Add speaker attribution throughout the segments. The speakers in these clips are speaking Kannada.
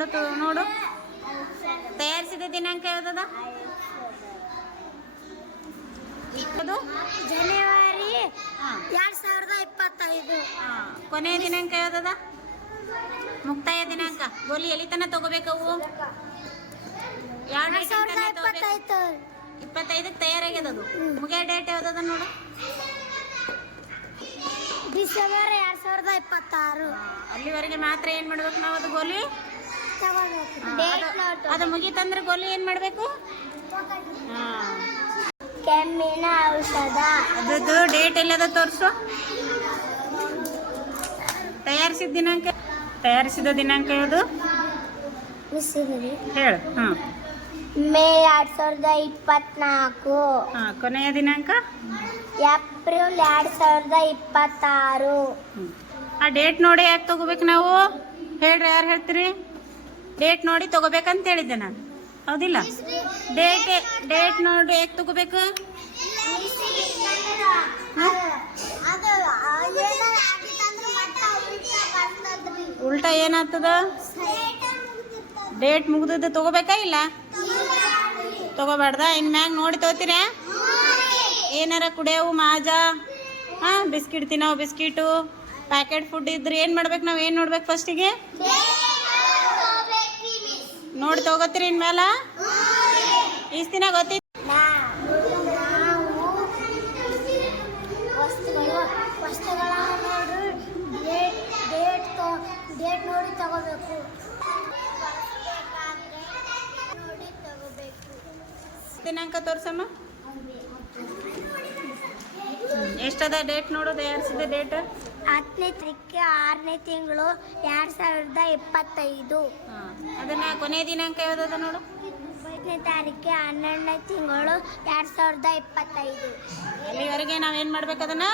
Speaker 1: ನೋಡು ನೋಡು. ತಯಾರಿಸಿದ ದಿನಾಂಕ ಯಾವ್ದದ? ಅದು
Speaker 2: ಜನವರಿ ಎರಡ್ ಸಾವಿರದ ಇಪ್ಪತ್ತೈದು.
Speaker 1: ಕೊನೆಯ ದಿನಾಂಕ ಯಾವ್ದದ? ಮುಕ್ತಾಯ ದಿನಾಂಕ. ಗೋಲಿ ಎಲ್ಲಿ ತನ ತಗೋಬೇಕು ಅವು? ಯಾವ
Speaker 2: ಎರಡ್ ಸಾವಿರದ ಇಪ್ಪತ್ತೈದು.
Speaker 1: ಇಪ್ಪತ್ತೈದಕ್ಕೆ ತಯಾರಾಗ್ಯದ ಅದು ಮುಗಿಯೋ ಡೇಟ್ ಯಾವ್ದದ ನೋಡು.
Speaker 2: ಡಿಸೆಂಬರ್ ಎರಡ್ ಸಾವಿರದ ಇಪ್ಪತ್ತಾರು.
Speaker 1: ಅಲ್ಲಿವರೆಗೆ ಮಾತ್ರ ಏನು ಮಾಡ್ಬೇಕು ನಾವು ಅದು ಗೋಲಿ? ಅದು-
Speaker 2: ಮುಗಿತಂದ್ರೆ
Speaker 1: ಅದು ಗೋಲಿ ಏನು ಮಾಡಬೇಕು?
Speaker 2: ಕೆಮ್ಮಿನ ಔಷಧ.
Speaker 1: ಅದ್ರದ್ದು ಡೇಟ್ ಎಲ್ಲದ ತೋರಿಸು. ತಯಾರಿಸಿದ ದಿನಾಂಕ ತಯಾರಿಸಿದ ದಿನಾಂಕ ಯಾವುದು? ಹೇಳು ಹಾಂ.
Speaker 2: ಮೇ ಎರಡ್ ಸಾವಿರದ ಇಪ್ಪತ್ನಾಲ್ಕು.
Speaker 1: ಹಾಂ ಕೊನೆಯ ದಿನಾಂಕ?
Speaker 2: ಏಪ್ರಿಲ್ ಎರಡ್ ಸಾವಿರದ ಇಪ್ಪತ್ತಾರು.
Speaker 1: ಆ ಡೇಟ್ ನೋಡಿ ಯಾಕೆ ತಗೋಬೇಕು ನಾವು? ಹೇಳ್ರಿ ಯಾರು ಹೇಳ್ತೀರಿ? ಡೇಟ್ ನೋಡಿ ತಗೋಬೇಕಂತ ಹೇಳಿದ್ದೆ ನಾನು. ಹೌದಿಲ್ಲ? ಡೇಟ್ ಡೇಟ್ ನೋಡಿ ಹೇಗೆ ತಗೋಬೇಕು? ಉಲ್ಟಾ ಏನಾಗ್ತದ? ಡೇಟ್ ಮುಗ್ದದ್ದು ತಗೋಬೇಕಾ ಇಲ್ಲ? ತಗೋಬಾರ್ದ? ಇನ್ ಮ್ಯಾಗ ನೋಡಿ ತಗೋತೀರಾ? ಏನಾರ ಕುಡಿಯವು ಮಾಜಾ? ಹಾಂ, ಬಿಸ್ಕಿಟ್ ತಿನ್ನವು ಬಿಸ್ಕಿಟು ಪ್ಯಾಕೆಟ್ ಫುಡ್ ಇದ್ರೆ ಏನು ಮಾಡ್ಬೇಕು ನಾವು? ಏನು ನೋಡ್ಬೇಕು ಫಸ್ಟಿಗೆ ನೋಡಿ ತಗೋತೀರಿ ಇನ್ಮೇಲೆ ಇಷ್ಟು ದಿನ ಗೊತ್ತಿತ್ತು
Speaker 2: ಡೇಟ್ ಡೇಟ್ ಡೇಟ್ ನೋಡಿ ತಗೋಬೇಕು. ನೋಡಿ ತಗೋಬೇಕು.
Speaker 1: ದಿನಾಂಕ ತೋರ್ಸಮ್ಮ. ಎಷ್ಟದ ಡೇಟ್ ನೋಡೋದು ಯಾರಿಸಿದ ಡೇಟ್
Speaker 2: ಹತ್ತನೇ ತಾರೀಕು ಆರನೇ ತಿಂಗಳು ಎರಡು ಸಾವಿರದ ಇಪ್ಪತ್ತೈದು.
Speaker 1: ಅದನ್ನ ಕೊನೆ ದಿನಾಂಕ ಯಾವ್ದು ನೋಡು?
Speaker 2: ಒಂಬತ್ತನೇ ತಾರೀಕು ಹನ್ನೆರಡನೇ ತಿಂಗಳು ಎರಡು ಸಾವಿರದ ಇಪ್ಪತ್ತೈದು.
Speaker 1: ಅಲ್ಲಿವರೆಗೆ ನಾವೇನು ಮಾಡ್ಬೇಕು ಅದನ್ನ?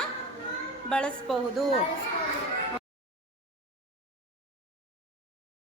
Speaker 1: ಬಳಸಬಹುದು.